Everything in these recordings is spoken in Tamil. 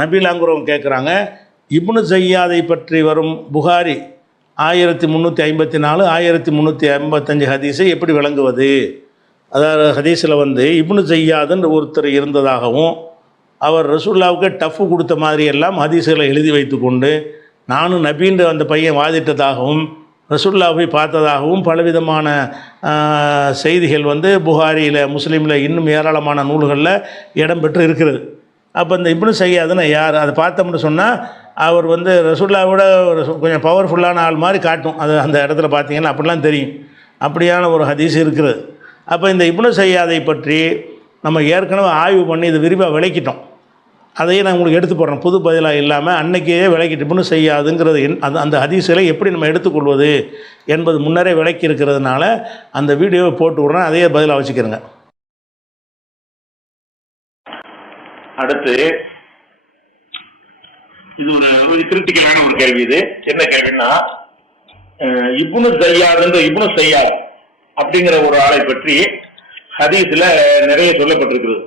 நபீலாங்குறவங்க கேட்குறாங்க, இப்னு சையாதை பற்றி வரும் புகாரி 1354 1355 ஹதீஸை எப்படி விளங்குவது? அதாவது ஹதீஸில் இப்னு சையாதுன்னு ஒருத்தர் இருந்ததாகவும் அவர் ரசூலுல்லாவுக்கு டஃப் கொடுத்த மாதிரியெல்லாம் ஹதீஸுகளை எழுதி வைத்து கொண்டு நானும் நபீன்ற அந்த பையன் வாதிட்டதாகவும் ரசூலுல்லாவை பார்த்ததாகவும் பலவிதமான செய்திகள் புகாரியில் முஸ்லீமில் இன்னும் ஏராளமான நூல்களில் இடம்பெற்று இருக்கிறது. அப்போ இந்த இப்னு சையாதுன்னு யார்? அதை பார்த்தோம்னு சொன்னால் அவர் ரசூலுல்லாவோட கொஞ்சம் பவர்ஃபுல்லான ஆள் மாதிரி காட்டும். அது அந்த இடத்துல பார்த்தீங்கன்னா அப்படிலாம் தெரியும். அப்படியான ஒரு ஹதீஸ் இருக்கிறது. அப்போ இந்த இப்னு சையாதை பற்றி நம்ம ஏற்கனவே ஆய்வு பண்ணி இதை விரிவாக விளக்கிட்டோம். அதையே நான் உங்களுக்கு எடுத்து போடுறேன், புது பதிலாக இல்லாமல் அன்றைக்கே விளக்கிட்டு இப்னு சையாதுங்கிறது அந்த ஹதீஸில் எப்படி நம்ம எடுத்துக்கொள்வது என்பது முன்னரே விளக்கி இருக்கிறதுனால அந்த வீடியோவை போட்டு விட்றேன், அதையே பதிலாக வச்சுக்கிறேங்க. அடுத்து இது ஒரு கிரிட்டிக்கலான ஒரு கேள்வி. இது என்ன கேள்வின்னா, இப்னு சையாத் அப்படிங்கிற ஒரு ஆளை பற்றி ஹதீஸ்ல நிறைய சொல்லப்பட்டிருக்கிறது.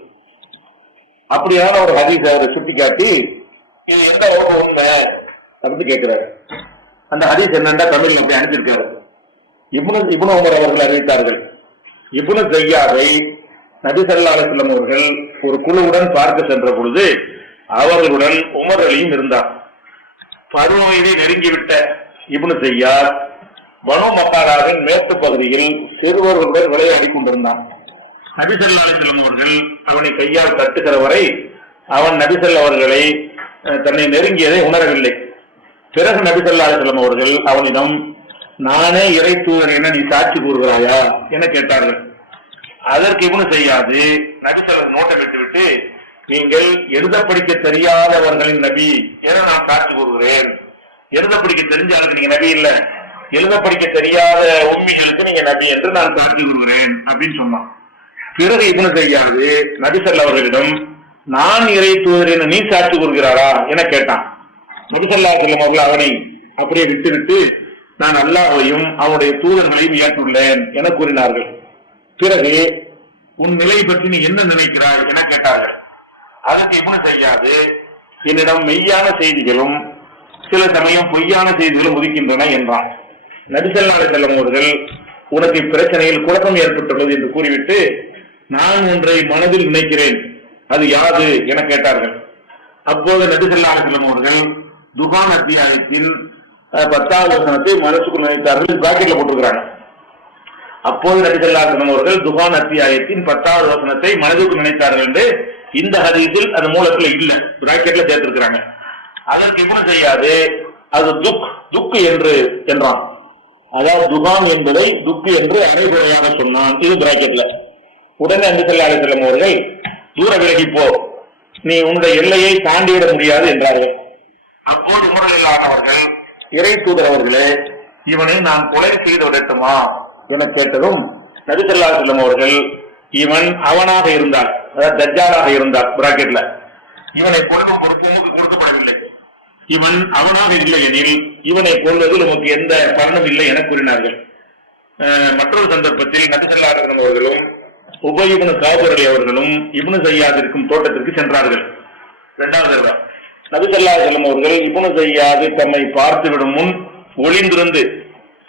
அப்படியான ஒரு ஹதீஸ் அவரை சுட்டி காட்டி இது எந்த உண்மை அப்படின்னு கேட்கிறாரு. அந்த ஹதீஸ் என்னன்னா தமிழ்ல அப்படி அனுப்பியிருக்காரு. இப்னு உமர் அவர்கள் அறிவித்தார்கள், இப்னு சையாதை நபி ஸல்லல்லாஹு அலைஹி வஸல்லம் அவர்கள் ஒரு குழுவுடன் பார்க்க சென்ற பொழுது அவர்களுடன் உமர் அலியும் இருந்தார். பருவ வயதை நெருங்கிவிட்ட இப்னு சையாத் பனு மக்காராவின் மேற்கு பகுதியில் சிறுவர்களுடன் விளையாடி கொண்டிருந்தான். நபி ஸல்லல்லாஹு அலைஹி வஸல்லம் அவர்கள் அவனை கையால் தட்டுகிற வரை அவன் நபி ஸல்லல்லாஹு அவர்களை தன்னை நெருங்கியதை உணரவில்லை. பிறகு நபி ஸல்லல்லாஹு அலைஹி வஸல்லம் அவர்கள் அவனிடம், நானே இறை தூதன் என நீ சாட்சி கூறுகிறாயா என கேட்டார்கள். அதற்கு இப்னு சையாது நபி ஸல்லல்லாஹு நோட்டை விட்டுவிட்டு, நீங்கள் எழுத படிக்க தெரியாதவர்களின் நபி என நான் சாட்சி கூறுகிறேன். எழுத படிக்க தெரிஞ்ச ஆளுக்கு நீங்க நபி இல்ல, எழுத படிக்க தெரியாத உம்மிகளுக்கு நீங்க நபி என்று நான் சாட்சி கூறுகிறேன் அப்படின்னு சொன்னான். பிறகு இப்னு சையாது நபி ஸல்லல்லாஹு அவர்களிடம், நான் இறை தூதர் என நீ சாட்சி கூறுகிறாரா என கேட்டான். நபி ஸல்லல்லாஹு அலைஹி வஸல்லம் அவர்கள் அவனை அப்படியே விட்டுவிட்டு, நான் அல்லாஹ்வையும் அவனுடைய தூதர்களையும் ஏற்றுள்ளேன் என கூறினார்கள். பிறகு உன் நிலை பற்றி நீ என்ன நினைக்கிறாய் என கேட்டார்கள். அதற்கு இப்னு சையாது, என்னிடம் மெய்யான செய்திகளும் சில சமயம் பொய்யான செய்திகளும் உதிக்கின்றன என்றான். நபி ஸல்லல்லாஹு அலைஹி வஸல்லம் அவர்கள், உனக்கு பிரச்சனையில் குழப்பம் ஏற்பட்டுள்ளது என்று கூறிவிட்டு, நான் ஒன்றை மனதில் நினைக்கிறேன், அது யாது என கேட்டார்கள். அப்போது நபி ஸல்லல்லாஹு அலைஹி வஸல்லம் அவர்கள் துகான் அத்தியாயத்தில் 10வது வசனத்தை மனசுக்கு நினைத்தார்கள், பிராக்கெட்ல போட்டிருக்கிறாங்க. அப்போது நபி ஸல்லல்லாஹு அலைஹி வஸல்லம் அவர்கள் துகான் அத்தியாயத்தின் 10வது வசனத்தை மனதுக்கு நினைத்தார்கள் என்று இந்த ஹதீஸில் அது மூலத்துல இல்ல, பிராக்கெட்ல சேர்த்திருக்கிறாங்க. அதற்கு இப்னு சையாது, அது துக் என்றான். அதாவது துகான் என்பதை துக்கு என்று அரைகுறையாக சொன்னான், இது பிராக்கெட்ல. உடனே நபி ஸல்லல்லாஹு அலைஹி வஸல்லம் அவர்கள், தூர விலகிப்போ, நீ உன்னுடைய எல்லையை தாண்டிவிட முடியாது என்றார்கள். அப்போது உமர் ரலியல்லாஹு அவர்கள், இறை தூதர் அவர்களே, இவனை நான் கொலை செய்து விடட்டுமா என கேட்டதும் நபி ஸல்லல்லாஹு அலைஹி வஸல்லம் அவர்கள், இவன் அவனாக இருந்தால், அதாவது தஜ்ஜாலாக இருந்தால், பிராக்கெட்ல, இவனை கொடுக்கப்படவில்லை, இவன் அவனாக இல்லை எனில் இவனை கொள்வதில் நமக்கு எந்த பலனும் இல்லை என கூறினார்கள். மற்றொரு சந்தர்ப்பத்தில் நபி ஸல்லல்லாஹு அலைஹி வஸல்லம் அவர்களும் உபய் இப்னு கஅப் அவர்களும் இப்னு சையாதிற்கும் தோட்டத்திற்கு சென்றார்கள். 2வது தடவை நபி ஸல்லல்லாஹு அலைஹி வஸல்லம் அவர்கள் இப்னு சையாது தம்மை பார்த்துவிடும் முன் ஒளிந்திருந்து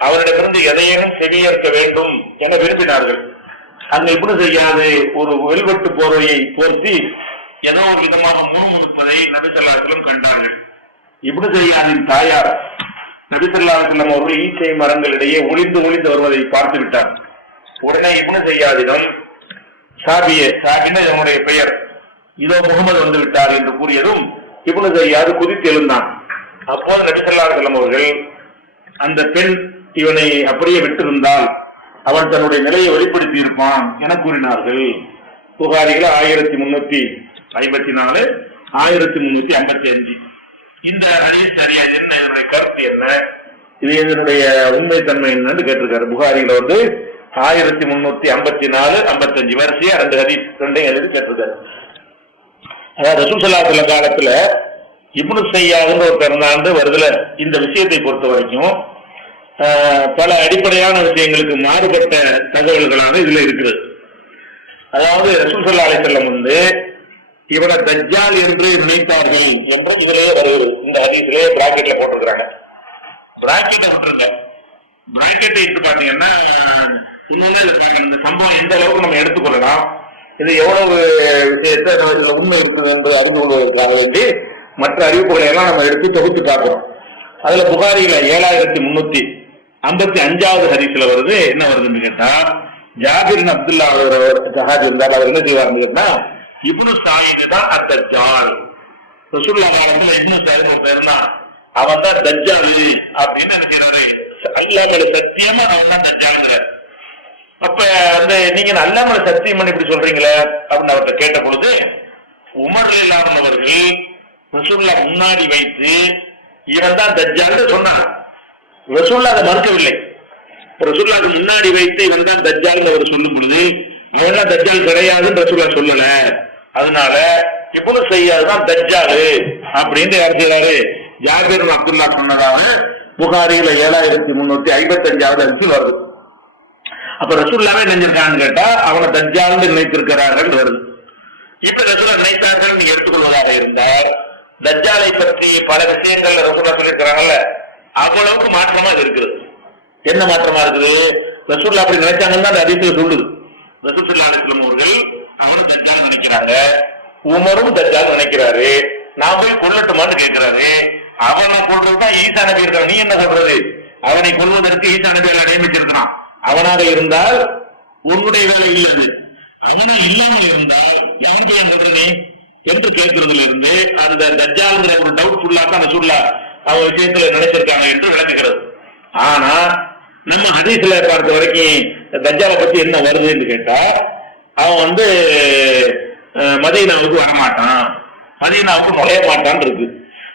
அவரிடமிருந்து எதையேனும் செவியேற்க வேண்டும் என விரும்பினார்கள். அந்த இப்னு சையாது ஒரு வெல்வெட்டு போர்வையை போர்த்தி ஏதோ ஒரு விதமாக முணுமுணுப்பதை நபி ஸல்லல்லாஹு அலைஹி வஸல்லம் கண்டார்கள். இப்னு சையாதின் தாயார் நபி ஸல்லல்லாஹு அலைஹி வஸல்லம் அவர்கள் ஈச்சை மரங்களிடையே ஒளிந்து வருவதை பார்த்து விட்டார். உடனே இப்னு சையாதிடம், சாபின்னு அவனுடைய பெயர், இதோ முகமது வந்து விட்டார் என்று கூறியதும் இப்னு சையாது குதித்து எழுந்தான். அப்போது நபி ஸல்லல்லாஹு அலைஹி வஸல்லம் அவர்கள், அந்த பெண் இவனை அப்படியே விட்டிருந்தால் அவன் தன்னுடைய நிலையை வெளிப்படுத்தி இருப்பான் என கூறினார்கள். புகாரிகள் 1354 1355. இந்த ஹதீஸ் சரியா என்ன, இதனுடைய கருத்து என்ன, இது இதனுடைய உண்மை தன்மை என்னன்னு கேட்டிருக்காரு. புகாரில 1354 55 வரிசையா 2 ஹதீஸ் 2 எழுதி கேட்டிருக்காரு. அதாவது ரசூல் ஸல்லல்லாஹு அலைஹி வஸல்லம் காலத்துல இப்னு சையாதுன்னு ஒரு பிறந்தாண்டு வருதுல, இந்த விஷயத்தை பொறுத்த வரைக்கும் பல அடிப்படையான விஷயங்களுக்கு மாறுபட்ட தகவல்களாக இதுல இருக்கிறது. அதாவது ரசூல் ஸல்லல்லாஹு அலைஹி வஸல்லம் இவனை தஜ்ஜால் என்று நினைத்தார்கள் என்று இதிலேயே வருகிறது. இந்த ஹதீஸிலே பிராக்கெட்ல போட்டிருக்கிறாங்க. பிராக்கெட்டை விட்டுருங்க. பிராக்கெட்டை இட்டு பாத்தீங்கன்னா இந்த சம்பவம் எந்த அளவுக்கு நம்ம எடுத்துக்கொள்ளலாம், இது எவ்வளவு விஷயத்தை உண்மை இருக்குது என்று அறிந்து கொள்வதற்காக வேண்டி மற்ற அறிவிப்புகளை எல்லாம் நம்ம எடுத்து தொகுத்து பார்க்கிறோம். அதுல புகாரியில 7355வது ஹதீஸ்ல வருது. என்ன வருதுன்னு கேட்டா, ஜாபிர் அப்துல்லா ஜஹாஜ் இருந்தார். அவர் என்ன செய்வார்னு கேட்டா, இப்னு சாயித் தான் அத்தஜ்ஜால். ரசூலுல்லாஹ் காலத்துல இப்னு சாயித் ஒரு பேர் தான், அவன் தான் தஜ்ஜால் அப்படின்னு நினைக்கிறது. அல்லாஹ் மேல சத்தியமா அவன் தான் தஜ்ஜால்ங்கிறார். அப்ப அந்த நீங்க அல்லாஹ் மேல சத்தியம் பண்ணி இப்படி சொல்றீங்களே அப்படின்னு அவர்கிட்ட கேட்ட பொழுது, உமர் ரலியல்லாஹு அவர்கள் ரசூலுல்லாஹ் முன்னாடி வைத்து இவன் தான் தஜ்ஜால் சொன்னான். ரசூலுல்லாஹ் அதை மறுக்கவில்லை. ரசூலுல்லாஹ்க்கு முன்னாடி வைத்து இவன் தான் தஜ்ஜால் அவர் சொல்லும் பொழுது, அவன் தஜ்ஜால் கிடையாதுன்னு ரசூலுல்லாஹ் சொல்லல. அதனால இப்னு சய்யாத் தான் தஜ்ஜால் அப்படின்னு யார் செய்யறாரு, ஜாபிர் அப்துல்லா சொன்னதாக புகாரியில 7355வது ஹதீஸ் வருது. அப்ப ரசூலுல்லாஹ் நினைஞ்சிருக்கான்னு கேட்டா அவனை தஜ்ஜால் நினைத்திருக்கிறார்கள் வருது. இப்ப ரசூலுல்லாஹ் நினைத்தார்கள் நீ எடுத்துக்கொள்வதாக இருந்தால், தஜ்ஜாலை பற்றி பல விஷயங்கள் ரசூலுல்லாஹ் சொல்லியிருக்கிறாங்கல்ல, அவ்வளவுக்கு மாற்றமா இது இருக்குது. என்ன மாற்றமா இருக்குது? ரசூலுல்லாஹ் அப்படி நினைச்சாங்கன்னு அந்த ஹதீஸ்ல சொல்லுது. ரசூல் ஸல்லல்லாஹு அலைஹி வஸல்லம் அவர்கள் அவனும் தஜ்ஜால் நினைக்கிறாங்க, உமரும் தஜ்ஜால் நினைக்கிறாரு, நான் போய் கொல்லட்டுமான்னு கேட்கிறாரு. அவனை கொள்றதுதான் ஈசா நபி இருக்கான், நீ என்ன சொல்றது? அவனை கொள்வதற்கு ஈசா நபியை நியமிச்சிருக்கிறான். அவனாக இருந்தால் உன்னுடைய வேலை இல்லது, அவனா இல்லாமல் இருந்தால் யாருக்கு ஏன் சொல்றனே என்று கேட்கறதுல இருந்து அந்த தஜ்ஜால்ங்கிற ஒரு டவுட் ஃபுல்லாக ரசூலுல்லாஹ் அவன் விஷயத்துல நினைச்சிருக்காங்க என்று விளக்குகிறது. ஆனா நம்ம ஹதீஸ்ல பார்த்த வரைக்கும் தஜ்ஜாலை பத்தி என்ன வருதுன்னு கேட்டா, அவன் மதீனாவுக்கு வரமாட்டான், மதீனாவுக்கு நுழைய மாட்டான் இருக்கு.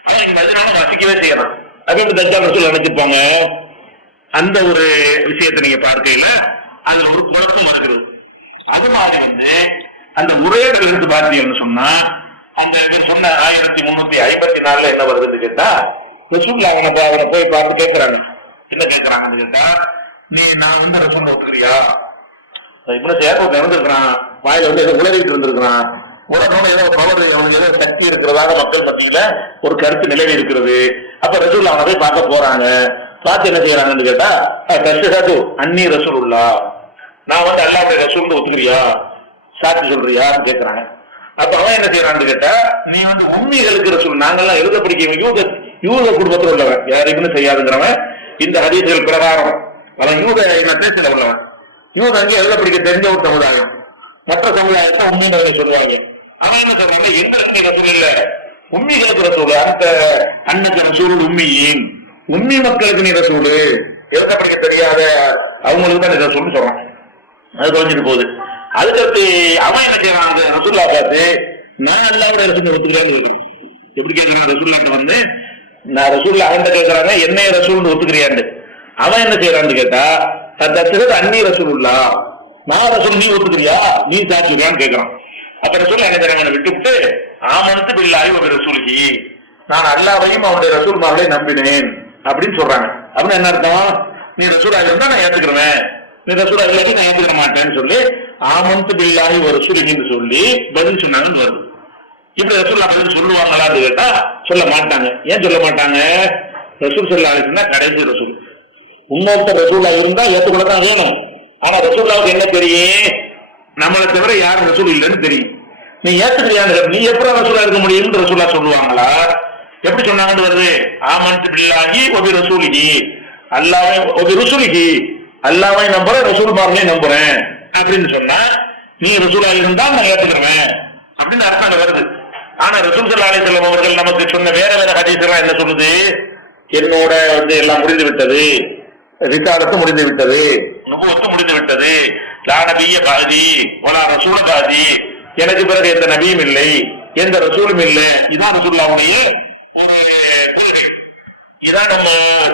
ஆனா இங்க மதீனாவை வசிக்கவே செய்யலாம் அப்படின்னு தஜ்ஜால் ரசூல் நினைச்சிருப்பாங்க. அந்த ஒரு விஷயத்தை நீங்க பார்க்கையில அதுல ஒரு குழப்பம் இருக்கிறது. அது மாதிரி அந்த உரையாடல் இருந்து பார்த்தீங்கன்னு சொன்னா, அந்த சொன்ன 1354 என்ன வருதுன்னு கேட்டா, ரசூலுல்லாஹ் அவனை போய் பார்த்து கேட்கிறாங்க. என்ன கேட்கிறாங்கன்னு கேட்டா, நான் ரசூல் ஒத்துக்கிறியா? இப்னு சய்யாத் இருந்திருக்கிறான், வாயில ஏதோ உளறிட்டு இருந்திருக்கிறான், உடனோட ஏதோ பவர் ஏதோ சக்தி இருக்கிறதாக மக்கள் மத்தியில ஒரு கருத்து நிலவி இருக்கிறது. அப்ப ரசூல் அவனை போய் பார்க்க போறாங்க. பார்த்து என்ன செய்யறாங்கன்னு கேட்டா, கஷ்டசாத்து அன்னி ரசூலுல்லாஹ், நான் அல்லாஹ்வுடைய ரசூல்னு ஒத்துக்கிறியா, சாட்சி சொல்றியான்னு கேட்கிறாங்க. அப்ப அவன் என்ன செய்யறான்னு கேட்டா, நீ உண்மைகளுக்கு ரசூல், நாங்கெல்லாம் எழுத படிக்க யூத குடும்பத்தில் உள்ளவன், யார் இப்னு சய்யாதுங்கிறவன் இந்த ஹதீஸ்கள் பிரகாரம் அவன் யூத இனத்தை சில உள்ளவன். யூத அங்கே எழுத படிக்க தெரிஞ்ச ஒரு சமுதாயம், மற்ற சமுதாயத்தை உண்மைகளை சொல்லுவாங்க. அவன் என்ன சொல்றாங்க, எங்களுக்கு ரசூல் இல்ல, உண்மைகளுக்கு ரசூல், அந்த அன்னைக்கு ரசூல் உண்மையின் உண்மை மக்களுக்கு நீ ரசூல், எழுத படிக்க தெரியாத அவங்களுக்கு தான் நீ ரசூல்னு சொல்றான். அது குறைஞ்சிட்டு போகுது. அதுக்கு அவன் என்ன செய்யறான், ரசூலுல்லாஹ் பார்த்து நான் அல்லாஹ்வுடைய ரசூலை ஒத்துக்கிறேன்னு சொல்றான். எப்படி கேட்கிறான் ரசூலுல்லாஹ் நான் ரசூலுல்லாஹ் அவன் கேட்கறாங்க, என்னைய ரசூல்னு ஒத்துக்கிறியான்னு. அவன் என்ன செய்யறான்னு கேட்டா, அன்னி ரசூலுல்லாஹ், நான் ரசூல் நீ ஒத்துக்கிறியா, நீ சாட்சிக்கிறான்னு கேட்கிறான். அப்ப ரசூலுல்லாஹ் என்ன செய்யறாங்க, விட்டுவிட்டு ஆமனத்து பில்லாஹி வ ரசூலிஹி, நான் அல்லாஹ்வையும் அவனுடைய ரசூல்மார்களையும் நம்பினேன் அப்படின்னு சொல்றாங்க. அப்படின்னு என்ன அர்த்தம், நீ ரசூலுல்லாஹ் இருந்தா நான் ஏத்துக்கிறேன், நீ ரசூலுல்லாஹ் இல்லாட்டி நான் ஏத்துக்கிற மாட்டேன்னு சொல்லி ஆமனத்து பில்லாஹி வ ரசூலிஹின்னு சொல்லி பதில் சொன்னாங்கன்னு வருது. இப்படி ரசூலுல்லாஹ் அப்படின்னு சொல்லுவாங்களான்னு கேட்டா சொல்ல மாட்டாங்க. ஏன் சொல்ல மாட்டாங்க, ரசூல் ஸல்லல்லாஹு அலைஹி வஸல்லம் கடைசி ரசூல். இன்னொருத்தர் ரசூலுல்லாஹ் இருந்தா ஏத்துக்கொள்ளதான் வேணும். ஆனா ரசூலுல்லாஹ்வுக்கு என்ன தெரியும், நம்மளை தவிர யாரும் ரசூல் இல்லைன்னு தெரியும். நீ ஏத்துக்கிறியான்னு, நீ எப்படி ரசூலா இருக்க முடியும்னு ரசூலுல்லாஹ் சொல்லுவாங்களா? எப்படி சொன்னாங்கன்னு வருது, ஆமனத்து பில்லாஹி வ பி ரசூலிஹி, அல்லாஹ்வை வ பி ரசூலிஹி, அல்லாஹ்வை நம்புறேன் ரசூல்மார்களையும் நம்புறேன் அப்படின்னு சொன்னா, நீ ரசூலா இருந்தா நான் ஏத்துக்கிறேன் அப்படின்னு அர்த்தம் வருது. ஆனா ரசூல் ஸல்லல்லாஹு அலைஹி வஸல்லம் அவர்கள் நமக்கு சொன்ன வேற வேற ஹதீஸ்லாம் என்ன சொல்லுது, என்னோட எல்லாம் முடிந்து விட்டது, ரிசாலத்து முடிந்து விட்டது, நுபுவத்து முடிந்து விட்டது, லா நபிய்ய பாதி வலா ரசூல பாதி, எனக்கு பிறகு எந்த நபியும் இல்லை, எந்த ரசூலும் இல்லை. இதான் ரசூலுல்லாஹ்வுடைய ஒரு கொள்கை. இதான் நம்ம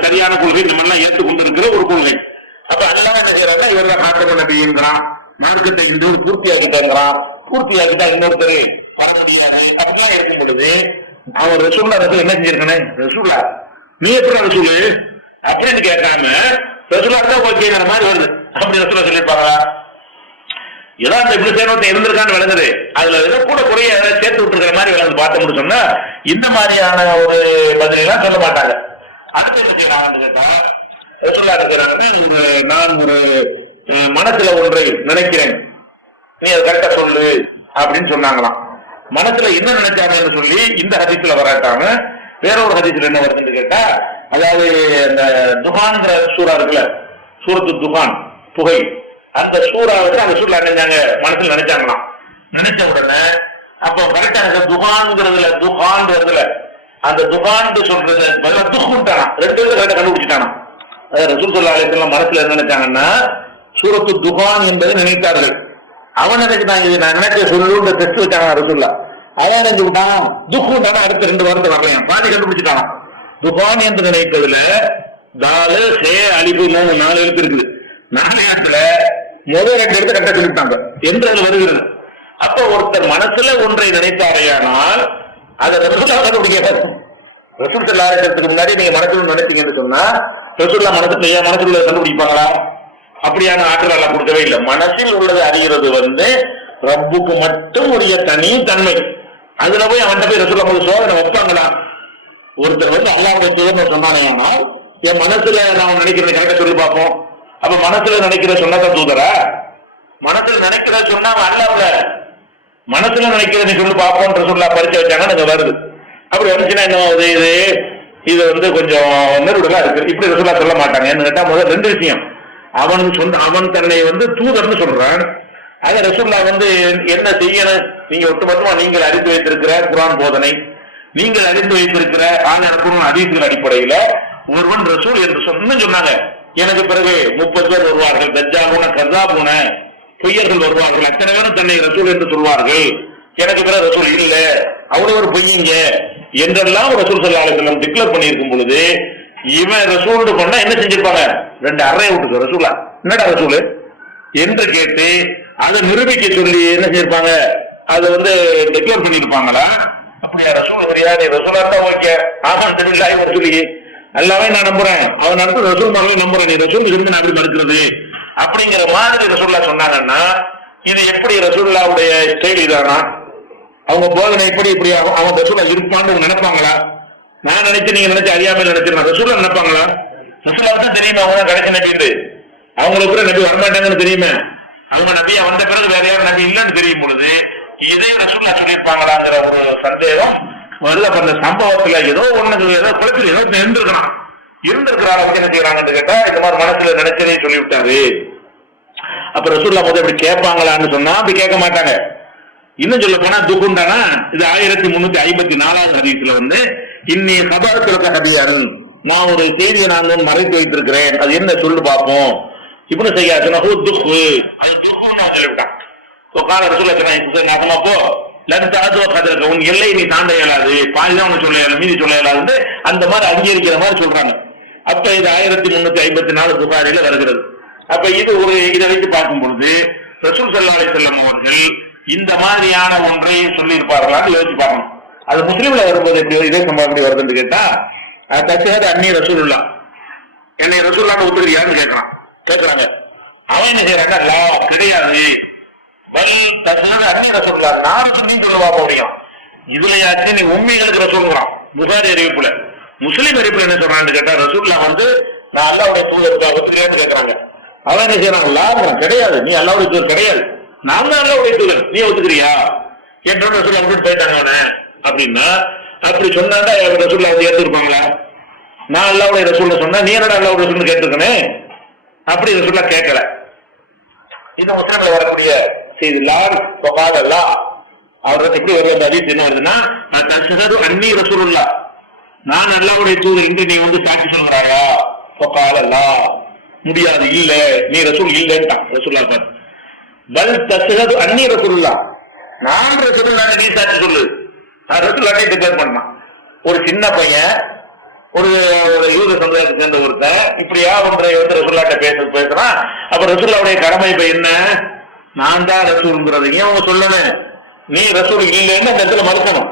சரியான கொள்கை, நம்ம எல்லாம் ஏற்றுக்கொண்டிருக்கிற ஒரு கொள்கை. அப்ப அல்லாஹ் செய்யறதா இவர் தான் காட்டம நபிங்கிறான், மார்க்கத்தை இன்னொரு பூர்த்தியாக்கிட்டாங்கிறான், பூர்த்தியாக்கிட்டா இன்னொருத்தர் வர முடியாது. அப்படிலாம் இருக்கும் பொழுது அவன் ரசூலுல்லாஹ் என்ன செஞ்சிருக்கானே, ரசூலுல்லாஹ் நீ எப்படி ரசூலு அப்படின்னு கேட்காம ரசூலுல்லாஹ் தான் ஓகேங்கிற மாதிரி வருது. அப்படி ரசூலுல்லாஹ் சொல்லியிருப்பாங்களா? ஏதோ அந்த இப்படி சேர்ந்து இருந்திருக்கான்னு விளங்குது, அதுல ஏதோ கூட குறைய சேர்த்து விட்டுருக்கிற மாதிரி விளங்குது பார்த்தோம்னு சொன்னா இந்த மாதிரியான ஒரு பதிலாம் சொல்ல மாட்டாங்க. அடுத்து என்ன செய்யறாங்கன்னு கேட்டா, ரசூலுல்லாஹ் இருக்கிறது நான் ஒரு மனசுல ஒன்றை நினைக்கிறேன், நீ அதை கரெக்டா சொல்லு அப்படின்னு சொன்னாங்களாம். மனசுல என்ன நினைச்சாங்கன்னு சொல்லி இந்த ஹதீஸ்ல வராட்டாங்க. வேற ஒரு ஹதீஸ்ல என்ன வருதுன்னு கேட்டா, அதாவது இந்த துஹான்ங்கிற சூறா இருக்குல்ல, சூரத்து துஹான், புகை, அந்த சூறா வந்து அந்த சூறா நினைச்சாங்க, மனசுல நினைச்சாங்களாம். நினைச்ச உடனே அப்போ கரெக்டா துஹான்ங்கிறதுல துஹான்றதுல அந்த துஹான் சொல்றது பதிலா துஹுன்ட்டானா, ரெண்டு கரெக்டா கண்டுபிடிச்சிட்டானா. ரசூல் ஸல்லல்லாஹு அலைஹி வஸல்லம் மனசுல என்ன நினைச்சாங்கன்னா சூரத்து துஹான் என்பதை நினைத்தார்கள். அவன் நினைச்சாங்க இது நான் நினைச்ச சொல்லுன்ற டெஸ்ட் வச்சாங்க ரசூலுல்லாஹ். அவன் நினைச்சுட்டான் துஹுன்ட்டானா, அடுத்த 2 வாரத்தை வரலையா, பாதி கண்டுபிடிச்சிட்டானா. துஹான் என்று நினைத்ததுல தாலு சே அலிபு 4 எழுத்து இருக்குது. 4 எழுத்துல முதல் 2 எழுத்து கரெக்டா சொல்லிட்டாங்க என்று அது வருகிறது. அப்ப ஒருத்தர் மனசுல ஒன்றை நினைத்தாரையானால் அதை ரசூலுல்லாஹ் கண்டுபிடிக்கிறார். ரசூல் ஸல்லல்லாஹு அலைஹி வஸல்லம் முன்னாடி நீங்க மனசுல நினைச்சீங்கன்னு சொன்னா ரசூலுல்லாஹ் மனசுல கண்டுபிடிப்பாங்களா? அப்படியான ஆற்றல் எல்லாம் கொடுக்கவே இல்லை. மனசில் உள்ளதை அறிகிறது வந்து ரப்புக்கு மட்டும் உரிய தனி தன்மை. அதுல போய் அவன் போய் ரசூலுல்லாஹ் சோதனை வைப்பாங்களா? ஒருத்தர் வந்து அல்லாஹ்வுடைய தூதர் சொன்னானேயானால் என் மனசுல நான் நினைக்கிறேன் கரெக்டா சொல்லி பார்ப்போம். அப்ப மனசுல நினைக்கிற சொன்னதான் தூதரா? மனசுல நினைக்கிற சொன்னா அல்லாஹ்ல மனசுல நினைக்கிறத சொல்லி பார்ப்போம் ரசூலுல்லாஹ் பரிச்சை வச்சாங்கன்னா அங்க வருது. அப்படி வந்துச்சுன்னா என்ன ஆகுது, இது வந்து கொஞ்சம் நெருடலா இருக்கு. இப்படி ரசூலுல்லாஹ் சொல்ல மாட்டாங்க. என்ன கேட்டா முதல் 2 விஷயம், அவன் தன்னை வந்து தூதர்னு சொல்றான். அத ரசூலுல்லாஹ் வந்து என்ன செய்யணும், நீங்க ஒட்டுமொத்தமா நீங்கள் அறிந்து வைத்திருக்கிற குர்ஆன் போதனை, நீங்கள் அறிந்து வைத்திருக்கிற ஆதாரப்பூர்வ ஹதீஸ்கள் அடிப்படையில ஒருவன் ரசூல் என்று சொன்னாங்க. எனக்கு பிறகு 30 பேர் வருவார்கள், தஜ்ஜாலுன கஸாபுன பொய்யர்கள் வருவார்கள், அத்தனை பேரும் தன்னை ரசூல் என்று சொல்வார்கள், எனக்கு பிறகு ரசூல் இல்ல அவ்வளவு ஒரு பொய்யுங்க என்றெல்லாம் ரசூல் ஸல்லல்லாஹு அலைஹி வஸல்லம் டிக்ளேர் பண்ணியிருக்கும் பொழுது இவன் ரசூல் பண்ணா என்ன செஞ்சிருப்பாங்க? 2 அறையை விட்டுருக்கு ரசூலா, என்னடா ரசூல் என்று கேட்டு அதை நிரூபிக்க சொல்லி என்ன செஞ்சிருப்பாங்க, அதை வந்து டிக்ளேர் பண்ணிருப்பாங்களா? அப்படியா ரசூல் வரியா, நீ ரசூலா தான் ஓகே, ஆமாம் தெரியல சொல்லி எல்லாமே நான் நம்புறேன், அவன் நடத்த ரசூல் மாதிரி நம்புறேன், நீ ரசூல் இருந்து நான் அப்படி மறுக்கிறது அப்படிங்கிற மாதிரி ரசூலுல்லாஹ் சொன்னாங்கன்னா இது எப்படி ரசூலுல்லாஹ்வுடைய ஸ்டைல் இதானா? அவங்க போதனை எப்படி இப்படி அவன் ரசூலுல்லாஹ் இருப்பான்னு நினைப்பாங்களா? நான் நினைச்சு நீங்க நினைச்சு அறியாமல் நினைச்சிருந்தா ரசூலுல்லாஹ் நினைப்பாங்களா? ரசூலுல்லாஹ் தான் தெரியுமா அவங்க கடைசி நபி, அவங்களுக்கு கூட நபி வரமாட்டாங்கன்னு தெரியுமே, அவங்க நபியா வந்த பிறகு வேற யாரும் நபி இல்லைன்னு தெரியும் பொழுது இதே ரசூலுல்லாஹ் சொல்லியிருப்பாங்களாங்கிற ஒரு சந்தேகம் வருது. அப்ப அந்த சம்பவத்துல ஏதோ ஒண்ணு ஏதோ குழப்பத்தில் ஏதோ இருந்திருக்கிற அளவுக்கு என்ன செய்யறாங்கன்னு கேட்டா இந்த மாதிரி மனசுல நினைச்சதே சொல்லிவிட்டாரு. அப்ப ரசூலுல்லாஹ் முதல்ல இப்படி கேட்பாங்களான்னு சொன்னா அப்படி கேட்க மாட்டாங்க. இன்னும் சொல்ல போனா துக்குண்டானா இது 1354வது ஹதீஸ்ல வந்து இன்னி சபாத்துலக ஹதியன், நான் ஒரு செய்தியை நான் மறைத்து வைத்திருக்கிறேன், அது என்ன சொல்லு பார்ப்போம். இப்னு ஸையாத் சொன்னா துக்கு, அது துக்குன்னு சொல்லிவிட்டான். கால ரசூலுல்லாஹ் நாசமா போ லன் தஅது கதரக, உன் எல்லை நீ தாண்ட இயலாது, பாதிதான் உனக்கு சொல்ல இயலாது, மீதி சொல்ல இயலாது, அந்த மாதிரி அங்கீகரிக்கிற மாதிரி சொல்றாங்க. அப்ப இது 1354 புகாரில வருகிறது. அப்ப இது ஒரு இதை வைத்து பார்க்கும் பொழுது ரசூல் ஸல்லல்லாஹு அலைஹி வஸல்லம் அவர்கள் இந்த மாதிரியான ஒன்றை சொல்லி இருப்பார்களான்னு யோசிச்சு பார்க்கணும். அது முஸ்லிம்ல வரும்போது எப்படி இதே சம்பவம் எப்படி வருதுன்னு கேட்டா, தச்சது அன்னி ரசூலுல்லாஹ், என்னை ரசூலுல்லாஹ் ஒத்துக்கிறியான்னு கேட்கறாங்க. அவன் என்ன செய்யறாங்க, லா கிடையாது, வல் தச்சது அன்னி ரசூலுல்லாஹ், நான் சொல்லி சொல்லுவா முடியும், இதுலயாச்சும் நீ உண்மைகளுக்கு ரசூலுங்கிறான். புகாரி அறிவிப்புல, முஸ்லிம் அறிவிப்புல என்ன சொல்றான்னு கேட்டா ரசூலுல்லாஹ் வந்து நான் அல்லாஹ்வுடைய தூதர் ஒத்துக்கிறியான்னு கேட்கறாங்க. அவன் என்ன செய்யறான், லா கிடையாது, நீ அல்லாஹ்வுடைய தூதர் கிடையாது, நான் தான் அல்லாஹ்வுடைய தூதர், நீ ஒத்துக்கிறியா என்ற ரசூலுல்லாஹ் விட்டு போயிட்டாங்க அப்படின்னா, அப்படி சொன்னாண்டா ரசூலுல்லாஹ் வந்து ஏற்றுப்பாங்களா? நான் அல்லாஹ்வுடைய ரசூல் சொன்னா நீ என்னடா அல்லாஹ்வுடைய ரசூல் கேட்டிருக்கனே, அப்படி ரசூலுல்லாஹ் கேட்கல. இது முஸ்லிம்ல வரக்கூடிய செய்தி. லார் வகாதல்லா அவருக்கு எப்படி வருது அந்த ஹதீஸ் என்ன வருதுன்னா, தஸ்ஹது அன்னி ரசூலுல்லாஹ், நான் அல்லாஹ்வுடைய தூதர் என்று நீ வந்து சாட்சி சொல்றாயா? வகாதல்லா முடியாது, இல்ல நீ ரசூல் இல்லன்ட்டான் ரசூலுல்லாஹ் பார்த்து. பல் தஸ்ஹது அன்னி ரசூலுல்லாஹ், நான் ரசூலுல்லாஹ் நீ சாட்சி சொல்லு. ரசூலுல்லாஹ் டிக்ளேர் பண்ணான். ஒரு சின்ன பையன் ஒரு யூத சமுதாயத்தை சேர்ந்த ஒருத்தன் இப்படியா ஒன்றை வந்து ரசூலுல்லாஹ்ட்ட பேசுறான். அப்ப ரசூலுல்லாஹ்வுடைய கடமை இப்ப என்ன, நான் தான் ரசூல்ங்கிறதையும் அவங்க சொல்லணும், நீ ரசூல் இல்லைன்னு அந்த இடத்துல மறுக்கணும்.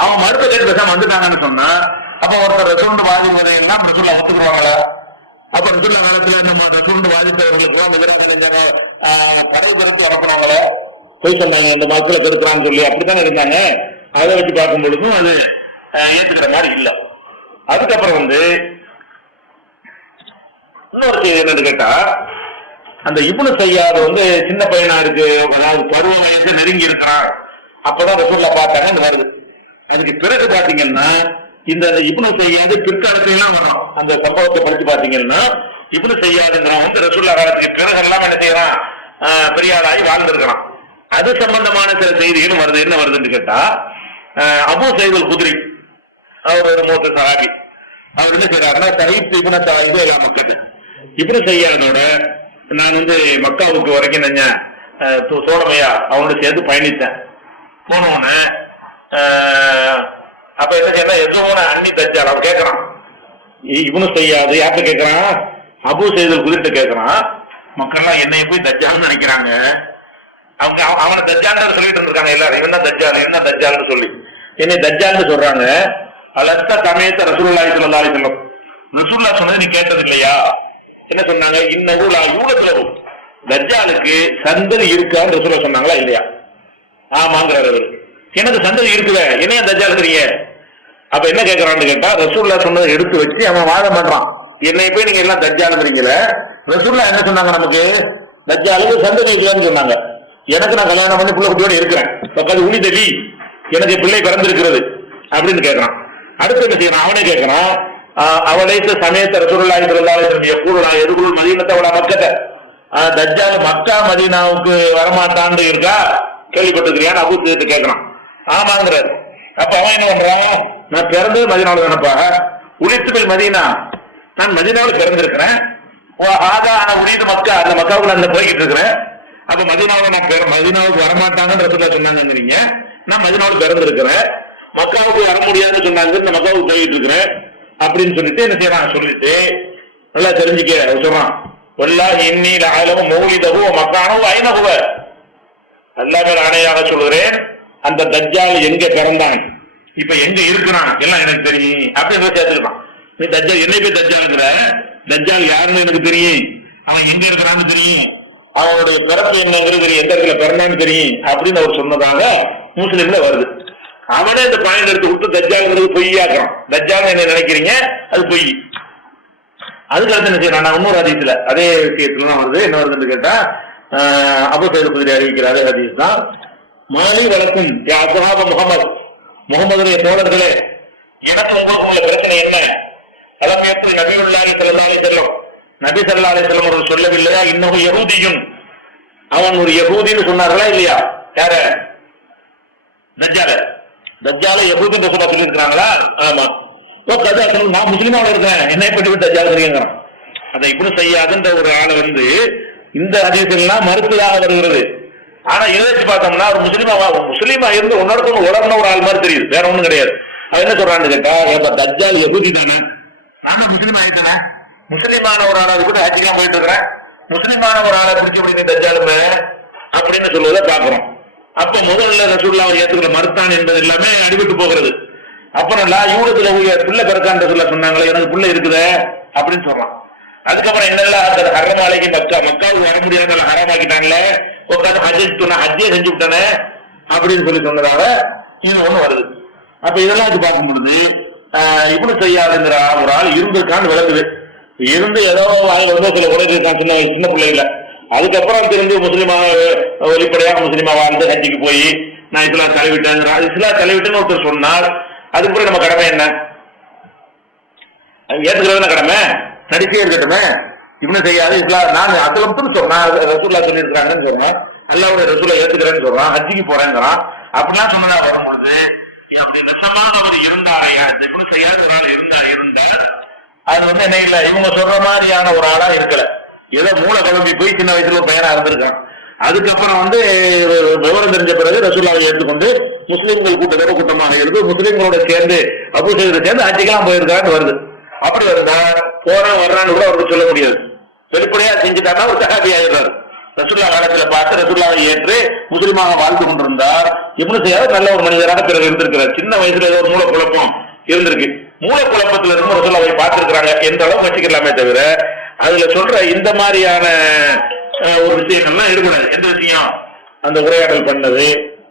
அவன் மறுத்த கேட்டு பேசாம வந்துட்டாங்கன்னு சொன்னா அப்ப ஒருத்தர் ரசூல் வாதிப்பதையெல்லாம் ரசூலுல்லாஹ் ஒத்துக்குவாங்களா? அப்ப ரசூலுல்லாஹ் காலத்துல நம்ம ரசூல் வாதிப்பவர்களுக்கு விவரம் செஞ்சாங்க, கடை பிறகு அனுப்புறவங்கள போய் சொன்னாங்க இந்த மக்களை கெடுக்கிறான்னு சொல்லி அப்படித்தானே இருந்தாங்க. அதை வச்சு பார்க்கும் பொழுதும் அது ஏற்றுக்கிற மாதிரி இல்லை. அதுக்கப்புறம் இன்னொரு செய்தி என்னன்னு கேட்டா, அந்த இப்னு சையாத் சின்ன பையனா இருக்கு, அதாவது பருவ வயசு நெருங்கி இருக்கிறான், அப்பதான் ரசூலுல்லாஹ் பார்த்தாங்க இந்த வருது. அதுக்கு பிறகு பாத்தீங்கன்னா இந்த இப்னு சையாத் பிற்காலத்துல எல்லாம் வரும். அந்த சம்பவத்தை படிச்சு பாத்தீங்கன்னா இப்னு சையாத்ங்கிறவன் ரசூலுல்லாஹ் காலத்துக்கு பிறகு எல்லாம் என்ன செய்யறான், பெரிய ஆளாகி வாழ்ந்திருக்கிறான். அது சம்பந்தமான சில செய்திகளும் வருது. என்ன வருதுன்னு கேட்டா, அபூ சயீத் அல் குத்ரி அவர் ஒரு மூத்த சஹாபி, அவர் என்ன செய்யறாருன்னா தரீப் இப்னு இது எல்லாம் மக்கள் இப்னு சையாதோட நான் மக்காவுக்கு வரைக்கும் சோழமையா அவனோட சேர்ந்து பயணித்தேன். போனோன்னு அப்ப என்ன செய்யறா, எதுவும் அண்ணி தச்சால் அவன் கேட்கறான், இப்னு சையாத் யார்கிட்ட கேட்கறான், அபூ சயீத் அல் குத்ரிட்ட கேட்கறான். மக்கள்லாம் என்னைய போய் தச்சால்னு நினைக்கிறாங்க, அவங்க அவனை தஜ்ஜால்னு சொல்லிட்டு இருக்காங்க எல்லாரும், இவன் தான் தஜ்ஜால் என்ன தஜ்ஜால்னு சொல்லி என்னை தஜ்ஜால்னு சொல்றாங்க. அலஸ்த சமயத்தை ரசூலுல்லாஹி ஸல்லல்லாஹு அலைஹி வஸல்லம் ரசூலுல்லாஹ் சொன்னது நீ கேட்டது இல்லையா? என்ன சொன்னாங்க, இன்னஹு லா யூலது தஜ்ஜாலுக்கு சந்ததி இருக்கான்னு ரசூலுல்லாஹ் சொன்னாங்களா இல்லையா? ஆமாங்கிறார் அவர். எனக்கு சந்ததி இருக்குத, என்னைய தஜ்ஜாலுங்கிறீங்க? அப்ப என்ன கேட்கறான்னு கேட்டா, ரசூலுல்லாஹ் சொன்னதை எடுத்து வச்சு அவன் வாதம் பண்றான். என்னை போய் நீங்க எல்லாம் தஜ்ஜாலுங்கிறீங்கள, ரசூலுல்லாஹ் என்ன சொன்னாங்க, நமக்கு தஜ்ஜாலுக்கு சந்ததி இல்லைன்னு சொன்னாங்க. எனக்கு நான் கல்யாணம் பண்ணி பிள்ளை குட்டியோட இருக்கிறேன், பக்கத்து உனி தள்ளி எனக்கு பிள்ளை பிறந்திருக்கிறது அப்படின்னு கேட்கறான். அடுத்து என்ன செய்யறான், அவனே கேட்கறான், அவளைத்த சமயத்தை ரசூலுல்லாஹி ஸல்லல்லாஹு அலைஹி வஸல்லம் எப்பூரா எதுக்குள் மதீனத்தை அவள மக்கத்தை தஜ்ஜால் மக்கா மதீனாவுக்கு வரமாட்டான்னு இருக்கா கேள்விப்பட்டிருக்கிறியான்னு அபூ சயீத் கேட்கறான். ஆமாங்கிறாரு. அப்ப அவன் என்ன பண்றான், நான் பிறந்தது மதீனாவில் தானப்பா, உளித்து போய் மதீனா, நான் மதீனாவில் பிறந்திருக்கிறேன், உளிது மக்கா, அந்த மக்காவுக்கு நான் போய்கிட்டு இருக்கிறேன். அப்ப மதீனாவில் நான் மதீனாவுக்கு வரமாட்டாங்கன்னு ரசூலுல்லாஹ் சொன்னாங்கிறீங்க, நான் மதீனாவில் பிறந்திருக்கிறேன், மக்காவுக்கு வர முடியாதுன்னு சொன்னாங்க, இந்த மக்காவுக்கு போயிட்டு இருக்கிறேன் அப்படின்னு சொல்லிட்டு என்ன செய்யறான், சொல்லிட்டு நல்லா தெரிஞ்சுக்க சொல்றான், வல்லாஹி இன்னீ லஅலமு மௌலிதஹு வ மக்கானஹு ஐன ஹுவ, அல்லாஹ் மேல் ஆணையாக சொல்கிறேன், அந்த தஜ்ஜால் எங்க பிறந்தான், இப்ப எங்க இருக்கிறான் எல்லாம் எனக்கு தெரியும் அப்படின்னு சேர்த்துக்கலாம். நீ தஜ்ஜால் என்னை போய் தஜ்ஜாலுங்கிற, தஜ்ஜால் யாருன்னு எனக்கு தெரியும், அவன் எங்க இருக்கிறான்னு தெரியும், அவனுடைய பிறப்பு என்னங்கிறது தெரியும், எந்த இடத்துல பிறந்தான்னு தெரியும் அப்படின்னு அவர் சொன்னதாக முஸ்லிம்ல வருது. அவனே இந்த பாயிண்ட் எடுத்து விட்டு தஜ்ஜால்ங்கிறது பொய்யாக்குறான். தஜ்ஜால் என்ன நினைக்கிறீங்க, அது பொய். அதுக்கு அடுத்து என்ன செய்யறான், இன்னொரு ஹதீஸ்ல அதே விஷயத்துல தான் வருது. என்ன வருதுன்னு கேட்டா, அபூ சயீத் குத்ரி அறிவிக்கிறாரு ஹதீஸ் தான், மாலி வழக்கும் அஸ்ஹாப முகமதுடைய தோழர்களே, எனக்கு உங்களுக்கு உள்ள பிரச்சனை என்ன, அலம் எப்படி நபியுல்லாஹி ஸல்லல்லாஹு அலைஹி வஸல்லம் நபி ஸல்லல்லாஹு அலைஹி வஸல்லம் அவர்கள் சொல்லவில்லையா, இன்னஹு யஹூதியுன், அவன் ஒரு யஹூதின்னு சொன்னார்களா இல்லையா? யார? தஜ்ஜால யஹூதின்னு சொல்லி இருக்கிறாங்களா? ஆமா. நான் முஸ்லிமாவில் இருக்கேன், என்னை பற்றி தஜ்ஜால் தெரியுங்கிறான். அதை இப்னு சையாத்ன்ற ஒரு ஆளை இந்த ஹதீஸ்லாம் மறுத்ததாக வருகிறது. ஆனா இதை வச்சு பார்த்தோம்னா ஒரு முஸ்லீமா இருந்து உன்னோட உலர்ந்த ஒரு ஆள் மாதிரி தெரியுது, வேற ஒண்ணும் கிடையாது. அவன் என்ன சொல்றான்னு கேட்டா, தஜ்ஜால் யஹூதி தானே, ஆனா முஸ்லீம் ஆயிட்டானே, முஸ்லிமான ஒரு ஆளை கூட ஹஜ்ஜிலாம் போயிட்டு இருக்கிறேன், முஸ்லிமான ஒரு ஆளை பிடிச்சி அப்படி தஜ்ஜாலுமே அப்படின்னு சொல்லுவதை பாக்குறோம். அப்ப முதல்ல ரசூலுல்லாஹ் ஏத்துக்கிற மறுத்தான் என்பது எல்லாமே அடிபட்டு போகிறது. அப்புறம் யூனத்துல பிள்ளை பிறக்கான்னு ரசூலுல்லாஹ் சொன்னாங்களே, எனக்கு பிள்ளை இருக்குத அப்படின்னு சொல்றான். அதுக்கப்புறம் என்னெல்லாம் அந்த ஹரமாலைக்கு மக்காவுக்கு வர முடியாத ஹரமாக்கிட்டாங்களே, உட்காந்து ஹஜ்ஜே செஞ்சு விட்டானே அப்படின்னு சொல்லி சொன்னதால இது ஒண்ணு வருது. அப்ப இதெல்லாம் இது பார்க்கும் பொழுது இப்னு சையாத்ங்கிற ஒரு ஆள் இருந்திருக்கான்னு விளங்குது. இருந்து ஏதோ சில உலக இருக்கான் சின்ன பிள்ளைகள, அதுக்கப்புறம் திரும்பி முஸ்லீமா வெளிப்படையாக முஸ்லீமா வாழ்ந்து ஹஜ்ஜிக்கு போய் நான் இஸ்லாம் தலைவிட்டேங்கிறான். இஸ்லாம் தலைவிட்டுன்னு ஒருத்தர் சொன்னால் அதுக்கப்புறம் நம்ம கடமை என்ன? ஏத்துக்கிறதுன கடமை நடிச்சே இருக்கட்டுமே. இப்னு சையாத் இஸ்லாம் நான் அசலம்னு சொல்றேன், ரசூலுல்லாஹ் சொல்லியிருக்காங்கன்னு சொல்றேன், அல்லாஹ்வுடைய ரசூலை ஏத்துக்கிறேன்னு சொல்றான், ஹஜ்ஜிக்கு போறேங்கிறான். அப்படிலாம் சொன்னதா வரும்பொழுது அப்படி நெசமாக அவர் இருந்தாரையா, இப்னு சையாத் ஒரு ஆள் இருந்தா அது என்ன இல்ல, இவங்க சொல்ற மாதிரியான ஒரு ஆளா இருக்கல, ஏதோ மூளை குழம்பி போய் சின்ன வயசுல ஒரு பையனா இருந்திருக்கான். அதுக்கப்புறம் விவரம் தெரிஞ்ச பிறகு ரசூலுல்லாஹை ஏற்றுக்கொண்டு முஸ்லீம்கள் கூட்டமாக இருந்து முஸ்லீம்களோட சேர்ந்து அபூ சயீத் சேர்ந்து ஹஜ்ஜிக்கெல்லாம் போயிருக்கான்னு வருது. அப்படி இருந்தா வர்றான்னு கூட அவருக்கு சொல்ல முடியாது, வெளிப்படையா செஞ்சுட்டாங்கன்னா ஒரு சஹாபி ஆயிடுறாரு. ரசூலுல்லாஹ் காலத்துல பார்த்து ரசூலுல்லாஹை ஏற்று முஸ்லீமாக வாழ்ந்து கொண்டிருந்தார். இப்னு சையாத் நல்ல ஒரு மனிதராக பிறகு இருந்திருக்கிறார். சின்ன வயசுல ஏதோ ஒரு மூல குழப்பம் இருந்திருக்கு, மூல குழப்பத்துல இருந்து ரசூலுல்லாஹை பார்த்திருக்கிறாங்க என்ற அளவு வச்சுக்கலாமே தவிர அதுல சொல்ற இந்த மாதிரியான ஒரு விஷயங்கள்லாம் எடுக்கூடாது. எந்த விஷயம்? அந்த உரையாடல் பண்ணது,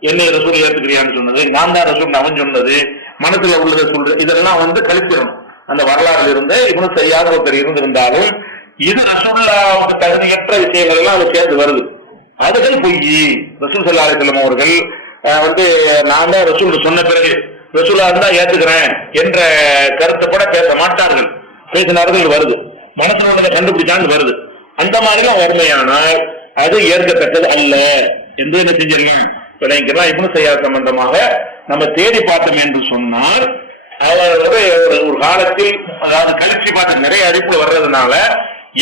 என்னை ரசூல் ஏத்துக்கிறியான்னு சொன்னது, நான் தான் ரசூல் அவன் சொன்னது, மனசுல உள்ளதை சொல்றது, இதெல்லாம் வந்து கழிச்சிடணும். அந்த வரலாறுல இருந்து இவனு செய்யாத ஒருத்தர் இருந்திருந்தாலும் இது ரசூலுல்லாஹ்வுக்கு தகுதியற்ற விஷயங்கள் எல்லாம் அது சேர்ந்து வருது. அதுகள் பொய். ரசூல் ஸல்லல்லாஹு அலைஹி வஸல்லம் அவர்கள் வந்து நான் தான் ரசூல் சொன்ன பிறகு ரசூலா இருந்தா ஏத்துக்கிறேன் என்ற கருத்துப்பட பேச மாட்டார்கள். பேசினார்கள் வருது, மனசுல கண்டுபிடிச்சான்னு வருது. அந்த மாதிரிலாம் வறுமையானால் அது ஏற்கத்தக்கது அல்ல என்று என்ன செஞ்சிடலாம் விளங்கிக்கலாம். இப்னு ஸையாத் சம்பந்தமாக நம்ம தேடி பார்த்தோம் என்று சொன்னால் அவர் ஒரு காலத்தில், அதாவது கழிச்சு பார்த்து நிறைய அறிப்புல வர்றதுனால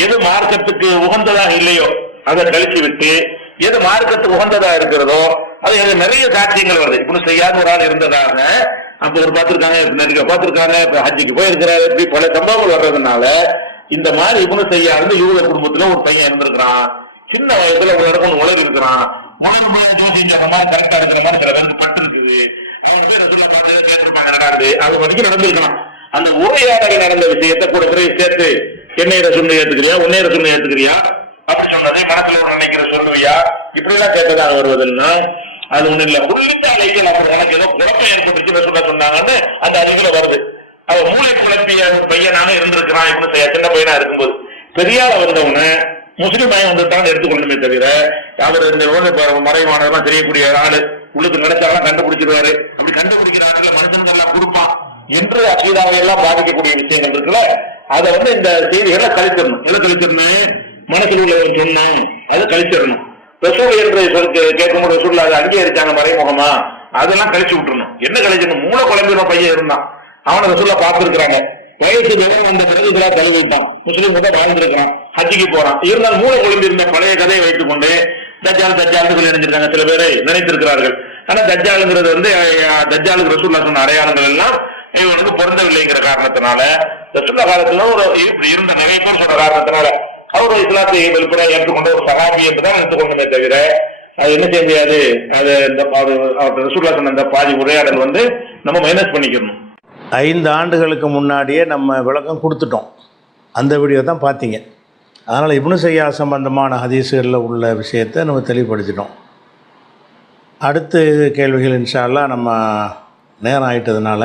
எது மார்க்கத்துக்கு உகந்ததாக இல்லையோ அதை கழிச்சு விட்டு எது மார்க்கத்துக்கு உகந்ததா இருக்கிறதோ அது நிறைய சாட்சியங்கள் வருது. இப்னு ஸையாத் ஒரு ஆள் இருந்ததாக அப்ப ஒரு பார்த்திருக்காங்க, பார்த்திருக்காங்க, ஹஜ்ஜுக்கு போயிருக்கிறாரு, இப்படி பல சம்பவங்கள் வர்றதுனால இந்த மாதிரி இப்னு ஸையாத் யூத குடும்பத்துல ஒரு பையன் இருந்திருக்கிறான், சின்ன வயசுல ஒரு இடத்துல உலர் இருக்கிறான், உலர் ஜோதிஞ்ச மாதிரி கரெக்டா இருக்கிற மாதிரி சில பேருக்கு பட்டு இருக்குது, அவன் போய் சொல்ல பார்த்து கேட்டிருப்பாங்க நடக்காது, அது வரைக்கும் நடந்திருக்கலாம். அந்த உரையாடல் நடந்த விஷயத்தை கூட சேர்த்து என்னை ரசூல் ஏத்துக்கிறியா, உன்னை ரசூல் ஏத்துக்கிறியா அப்படி சொன்னதை மனசுல நினைக்கிற சொல்லுவியா, இப்படி எல்லாம் கேட்டதாக வருவதுன்னா அது ஒண்ணு இல்ல. உள்ளிட்ட அலைகள் உனக்கு ஏதோ குழப்பம் ஏற்பட்டுச்சு ரசூல் சொன்னாங்கன்னு அந்த அறிவுல வருது. அவன் மூளை குழப்பிய பையனாக இருந்திருக்கிறான். இப்படி சின்ன பையனா இருக்கும்போது பெரியார வந்தவன முஸ்லீமாய் வந்துட்டான்னு எடுத்துக்கொள்ளுமே தவிர அவர் இந்த மறைவானதெல்லாம் தெரியக்கூடிய ஆளு உள்ளுக்கு நினைச்சாலும் கண்டுபிடிச்சிருவாரு. இப்படி கண்டுபிடிக்கிறாங்க மனுஷனுக்கு எல்லாம் கொடுப்பான் என்று அசீதாவை எல்லாம் பாதிக்கக்கூடிய விஷயங்கள் இருக்குல்ல, அதை வந்து இந்த செய்திகளை கழிச்சிடணும். எதை கழிச்சிடணும்? மனசில் உள்ள சொன்னோம் அது கழிச்சிடணும். ரசூல் என்று கேட்கும்போது ரசூல் அதை அங்கீகரிச்சாங்க மறைமுகமா, அதெல்லாம் கழிச்சு விட்டுறணும். என்ன கழிச்சிடணும்? மூளை குழம்பின பையன் இருந்தான், அவனை ரசூலா பார்த்திருக்கிறாங்க, வயசு விவரம் வந்த பிறகு இதெல்லாம் தழுவிட்டான், முஸ்லீம் கூட வாழ்ந்திருக்கிறான், ஹஜ்ஜிக்கு போறான். இருந்தாலும் மூளை குழம்பி இருந்த பழைய கதையை வைத்துக் கொண்டு தஜ்ஜால் சொல்லி நினைச்சிருக்காங்க சில பேரை நினைத்திருக்கிறார்கள். ஆனா தஜ்ஜாலுங்கிறது வந்து தஜ்ஜாலுக்கு ரசூல்லா சொன்ன அடையாளங்கள் எல்லாம் இவனுக்கு பொருந்தவில்லைங்கிற காரணத்தினால ரசூல்லா காலத்துல ஒரு இருந்த நிறைய பேர் சொன்ன காரணத்தினால அவர் இஸ்லாத்தை வெளிப்படையா ஏற்றுக்கொண்ட ஒரு சகாபி என்றுதான் எடுத்துக்கொண்டமே தவிர அது என்ன செய்ய முடியாது. அது ரசூல்லா சொன்ன அந்த பாதி உரையாடல் வந்து நம்ம மைனஸ் பண்ணிக்கணும். 5 ஆண்டுகளுக்கு முன்னாடியே நம்ம விளக்கம் கொடுத்துட்டோம், அந்த வீடியோ தான் பார்த்தீங்க. அதனால் இப்னு ஸையாத் சம்பந்தமான ஹதீஸுகளில் உள்ள விஷயத்தை நம்ம தெளிவுபடுத்திட்டோம். அடுத்த கேள்விகள் இன்ஷா அல்லாஹ் நம்ம நேரம் ஆகிட்டதுனால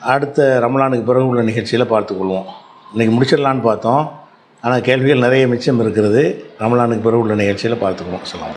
அடுத்த ரமலானுக்கு பிறகு உள்ள நிகழ்ச்சியில் பார்த்துக்கொள்வோம். இன்றைக்கி முடிச்சிடலான்னு பார்த்தோம், ஆனால் கேள்விகள் நிறைய மிச்சம் இருக்கிறது. ரமலானுக்கு பிறகு உள்ள நிகழ்ச்சியில் பார்த்துக்குவோம். சொல்லலாம்.